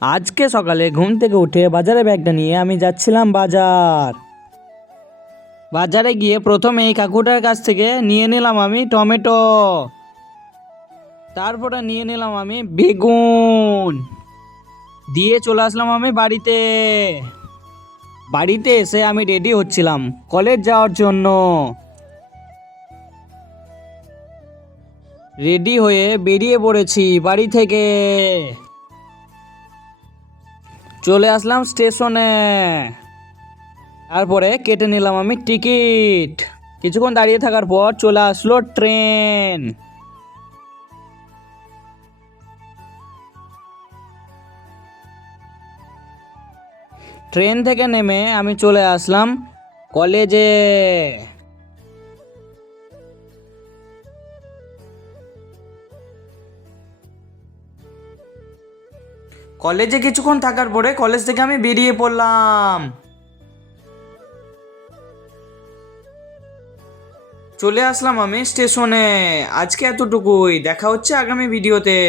আজকে সকালে ঘুম থেকে উঠে বাজারে ব্যাগটা নিয়ে আমি যাচ্ছিলাম বাজারে গিয়ে প্রথমে এই কাকুটার কাছ থেকে নিয়ে নিলাম আমি টমেটো। তারপরে নিয়ে নিলাম আমি বেগুন। দিয়ে চলে আসলাম আমি বাড়িতে। বাড়িতে এসে আমি রেডি হচ্ছিলাম কলেজ যাওয়ার জন্য। রেডি হয়ে বেরিয়ে পড়েছি বাড়ি থেকে। চলে আসলাম স্টেশনে। তারপরে কেটে নিলাম আমি টিকিট। কিছুক্ষণ দাঁড়িয়ে থাকার পর চলে আসলো ট্রেন। ট্রেন থেকে নেমে আমি চলে আসলাম কলেজে। কলেজে কিছুক্ষণ থাকার পরে কলেজ থেকে আমি বেরিয়ে পড়লাম। চলে আসলাম আমি স্টেশনে। আজকে এতটুকুই, দেখা হচ্ছে আগামী ভিডিওতে।